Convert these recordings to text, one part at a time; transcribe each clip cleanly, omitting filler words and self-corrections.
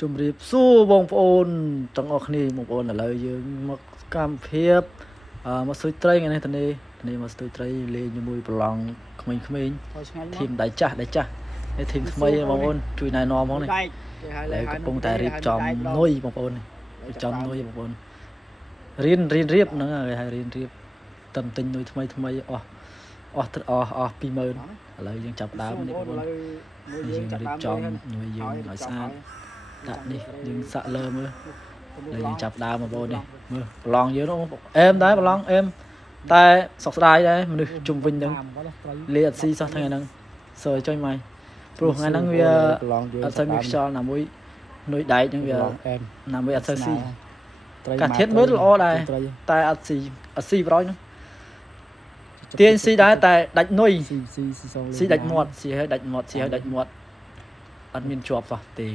ជំរាបសួរបងប្អូនទាំងអស់គ្នាបងប្អូនឥឡូវយើងមកកម្មភាពមកស៊ុយត្រីថ្ងៃនេះនេះមកស៊ុយត្រីលេងជាមួយប្រឡងក្មេងៗធីមដៃចាស់នេះធីមថ្មីបងប្អូនជួយណែនាំផងនេះហើយកំពុងតែរៀបចំនុយបងប្អូនរៀបចំនុយបងប្អូនរៀនរៀបហ្នឹងហើយរៀនរៀបតឹមទិញនុយថ្មីអស់20000ឥឡូវយើងចាប់ដើមនេះបងប្អូនយើងរៀបចំនុយយើងឲ្យស្អាតដាក់នេះយើងសាក់លើមើលហើយយើងចាប់ដើមបងប្អូននេះមើលប្រឡងយើងនោះអែមដែរប្រឡងអែមតែសោកស្ដាយដែរមនុស្សជុំវិញហ្នឹងលេអត់ស៊ីសោះថ្ងៃហ្នឹងសើចុយម៉ៃព្រោះថ្ងៃហ្នឹងវាអត់សូវមានខ្យល់ណាមួយនុយដែកហ្នឹងវាណាមួយអត់សូវស៊ីកាសធាតុមើលល្អដែរតែអត់ស៊ីប្រយហ្នឹងទាញស៊ីដែរតែដាច់នុយស៊ីដាច់មាត់ស៊ីហើយដាច់មាត់អត់មានជាប់សោះទេ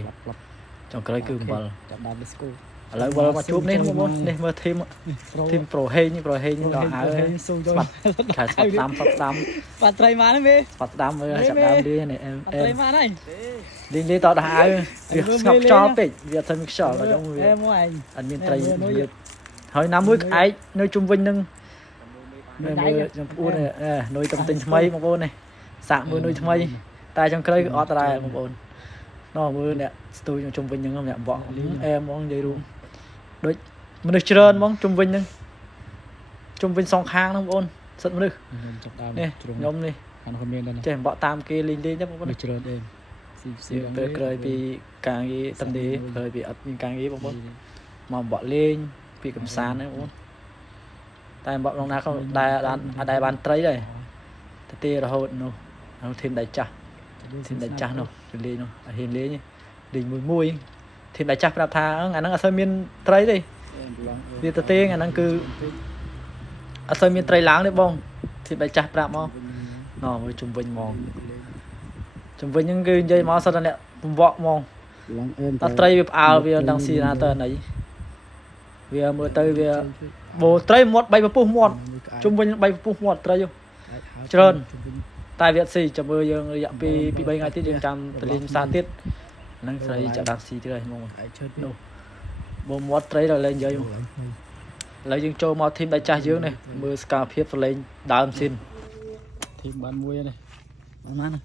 ចុងក្រោយគឺអំបិលចាប់ដើម let's go ឥឡូវវិលមកជួបនេះបងប្អូននេះមើលធីមប្រូហេងដល់ហើយស៊ូចូលខែស្បាត់តាមបាត់ត្រីមកនេះមេស្បាត់តាមមើលចាប់ដើមលេងនេះអែមត្រីមកហើយលេងតដល់ហើយវាស្ងប់ខ្យល់ពេកវាអត់មានខ្យល់ដល់ខ្ញុំវាអត់មានត្រីវាហើយណាមួយក្អែកនៅជុំវិញនឹងមើលខ្ញុំប្អូននុយតំទិញថ្មីបងប្អូននេះសាក់មើលនុយថ្មីតែចុងក្រោយគឺអត់ដែរបងប្អូននោះមើលអ្នកស្ទូចជុំវិញហ្នឹងអ្នកបកអែមហ្មងនិយាយរួមដូចមនុស្សច្រើនហ្មងជុំវិញហ្នឹងជុំវិញសងខាងហ្នឹងបងប្អូនសិតមនុស្សនេះខ្ញុំនេះអានោះមានដែរចេះបកតាមគេលេងទេបងប្អូនច្រើនអែមស៊ីពេលក្រោយពីការងារតំទេក្រោយពីអត់មានការងារបងប្អូនមកបកលេងពីកំសាន្តហ្នឹងបងប្អូនតែបកក្នុងណាក៏ដែលបានត្រីដែរទេរហូតនោះធីមដៃចាស់នោះលេងនោះអត់ហ៊ានលេងមួយធីមដៃចាស់ប្រាប់ថាអាហ្នឹងអត់សូវមានត្រីទេវាទៅទេអាហ្នឹងគឺអត់សូវមានត្រីឡើងទេបងធីមដៃចាស់ប្រាប់មកណោះមើលជុំវិញហ្មងជុំវិញហ្នឹងគឺនិយាយមកសិតតែអ្នកបំវក់ហ្មងតែត្រីវាផ្អើលវាដឹងស៊ីណាទៅណីវាមើលទៅវាបូត្រីមាត់3ពពុះមាត់ជុំវិញ3ពពុះមាត់ត្រីច្រើនតែវាស៊ីចាំមើលយើងរយៈពេល2 3ថ្ងៃទៀតយើងចាំទៅលេងផ្សារទៀតហ្នឹងស្រីចាប់ដាក់ស៊ីទៀតហើយហ្មងនោះបងមាត់ត្រីដល់លេងនិយាយមកឥឡូវយើងចូលមកធីមដៃចាស់យើងនេះមើលសកម្មភាពសលេងដើមស៊ីនធីមបានមួយនេះបានណា4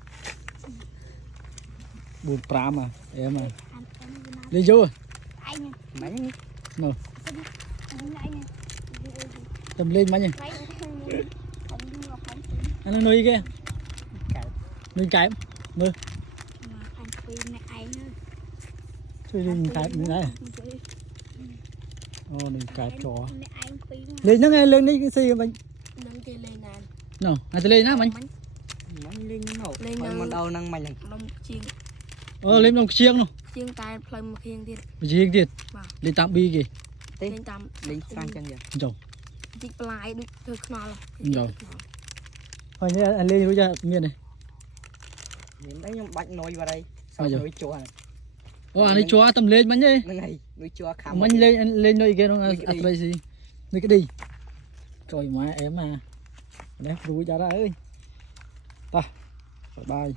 5អែមលេងយូមិញនោះតំលេងមិញអានោះនុយគេនុយកែបមើលជួយលេងកែបនេះដែរអូនុយកែបចោលេងហ្នឹងឯងលេងនេះស៊ីមិញនឹងគេលេងណាណូអាចលេងណាមិញលេងនោះមិនដល់ហ្នឹងមិញហ្នឹងលំជាងអូលេងក្នុងខ្ជៀងនោះជាងតែផ្លូវមកខៀងទៀតលេងតាមប៊ីគេលេងតាមលេងស្រាំងចឹងចុះជីកប្លាយដូចធ្វើខ្នល់ចុះហើយនេះលេងរួចមាននេះមានតែខ្ញុំបាច់នុយបាត់ហើយសោះនុយជួអូអានេះជួតំលេងមិញទេហ្នឹងហើយនុយជួខាំមិញលេងនុយគេនោះអត់ត្រីស៊ីនេះក្តីចុយម៉ែអែមណានេះរួចអត់ហើយតោះបាយ